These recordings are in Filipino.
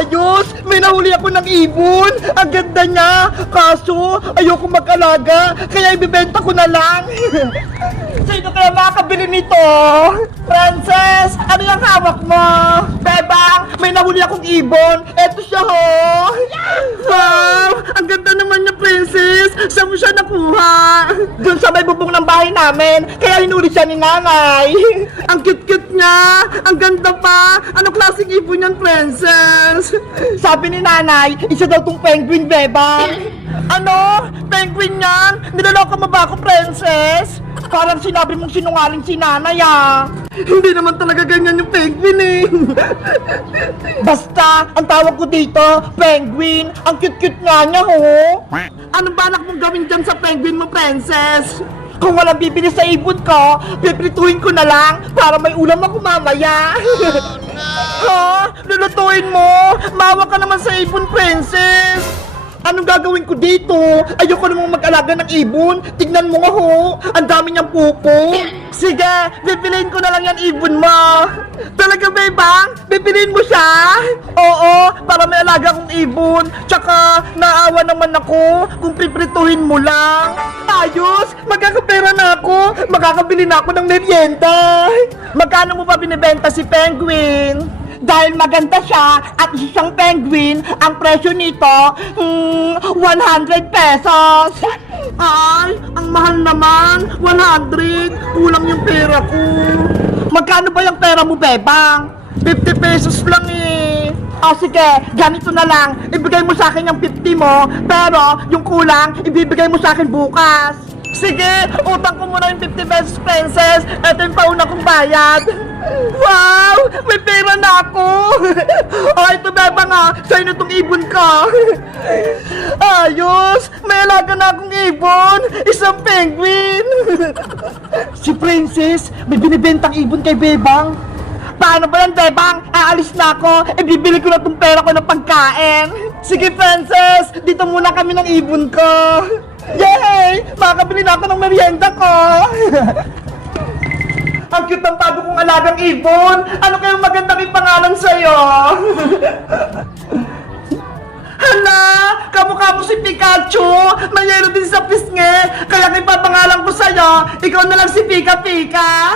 Ayos! May nahuli ako ng ibon! Ang ganda niya! Kaso, ayoko mag-alaga, kaya ibibenta ko na lang! Sino kaya makakabili nito? Princess, ano yung hawak mo? Bebang, may nahuli akong ibon! Eto siya ho! Wow! Ang ganda naman niya, Princess! Saan mo siya nakuha? Doon sa may bubong ng bahay namin, kaya hinuli siya ni nanay! Ang cute-cute niya! Ang ganda pa! Ano klaseng ibon yan, Princess? Sabi ni nanay, isa daw tong penguin, Bebang! Ano? Penguin yan? Niloloko mo ba ako, Princess? Parang sinabi mong sinungaling si nanay, ah! Hindi naman talaga ganyan yung penguin, eh! Basta, ang tawag ko dito, penguin! Ang cute-cute nga niya, ho! Anong balak mong gawin dyan sa penguin mo, Princess? Kung walang bibili sa ibon ko, piprituhin ko na lang para may ulam ako mamaya. Ha? Lulutuin mo? Mawa ka naman sa ibon, Princess. Anong gagawin ko dito? Ayoko namang mag-alaga ng ibon. Tignan mo nga ho, ang dami niyang pupo. Sige, bibiliin ko na lang yan ibon mo. Talaga, Bebang? Bibiliin mo siya? Oo, para may alaga akong ibon. Tsaka, naawa naman ako kung piprituhin mo lang. Ayos, magkakapera na ako. Makakabili na ako ng merienda. Magkano mo ba binibenta si Penguin? Dahil maganda siya at isa siyang penguin, ang presyo nito, 100 pesos. Ay, ang mahal naman, 100. Kulang yung pera ko. Magkano ba yung pera mo, Bebang? 50 pesos lang eh. O sige, ganito na lang. Ibigay mo sa akin yung 50 mo, pero yung kulang, ibibigay mo sa akin bukas. Sige, utang ko muna yung 50 pesos, Princess. Ito yung pauna kong bayad. Wow! May pera na ako! O, ito, Bebang, ha? Sa'yo na itong ibon ko. Ayos! May alaga na akong ibon! Isang penguin! Si Princess, may binibentang ibon kay Bebang. Paano ba yan, Bebang? Aalis na ako. Bibili ko na itong pera ko ng pagkain. Sige, Princess! Dito muna kami ng ibon ko. Yay! Makakabili na ako ng merienda ko. Ang cute ng bago kong alagang ibon. Ano kayong magandang ipangalan sa'yo? Hala! Kamukha mo si Pikachu! Mayroon din sa pisngi! Kaya ipapangalan ko sa'yo, ikaw na lang si Pika Pika!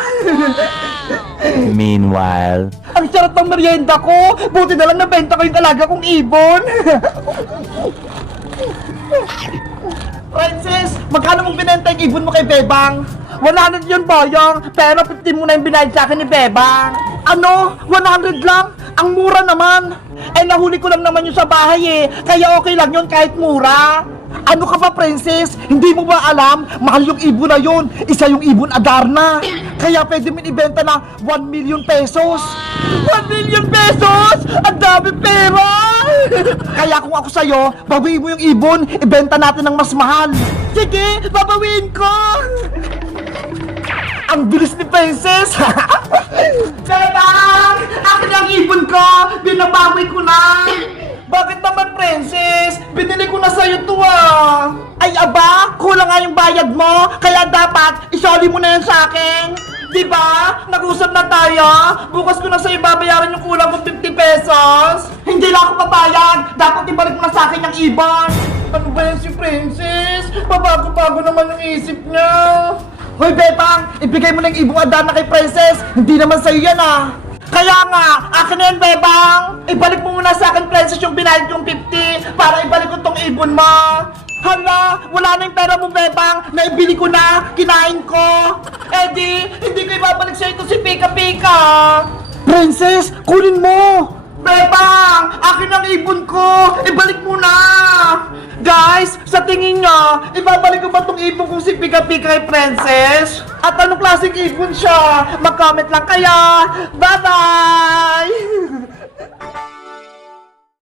Meanwhile, Ang sarap ng merienda ko! Buti na lang nabenta ko yung alaga kong ibon! Princess, magkano mong binenta yung ibon mo kay Bebang? 100 yun, Boyong, pero 50 mo na yung binayad sa akin ni Bebang. Ano? 100 lang? Ang mura naman. Eh, nahuli ko lang naman yun sa bahay eh, kaya okay lang yun kahit mura. Ano ka ba, Princess? Hindi mo ba alam? Mahal yung ibon na yun. Isa yung ibon Adarna. Kaya pwede mo ibenta na 1 million pesos. 1 million pesos? Ang dami pera! Kaya kung ako sa'yo, bawiin mo yung ibon, ibenta natin ng mas mahal. Sige, babawiin ko! Ang bilis ni Princess! Bebang! Akin ang ibon ko! Binabawi ko na! Bakit naman, Princess? Binili ko na sa'yo to ah! Ay aba, kulang nga yung bayad mo, kaya dapat isoli mo na yan sa akin! Diba? Nag-usap na tayo? Bukas ko na sa'yo babayaran yung kulang kong 50 pesos! Hindi lang ako papayag! Dapat ibalik mo na sa akin yung ibon! Ano ba yan si Princess? Pabago-bago naman yung isip niya! Hoy, Bebang! Ibigay mo na yung ibong Adarna kay Princess! Hindi naman sa'yo yan ah! Kaya nga, akin na yan, Bebang! Ibalik mo muna sa akin, Princess, yung binayad kong 50 para ibalik ko tong ibon mo! Hala, wala na yung pera mo, Bebang! Naibili ko na, kinain ko! Eddie, hindi ko ibabalik sa'yo ito si Pika Pika! Princess, kunin mo! Bebang! Akin ang ibon ko! Ibalik mo na! Guys, sa tingin nyo, ibabalik ko ba itong ibon kong si Pika Pika kay Princess? At anong klaseng ibon siya? Mag-comment lang kaya! Bye-bye!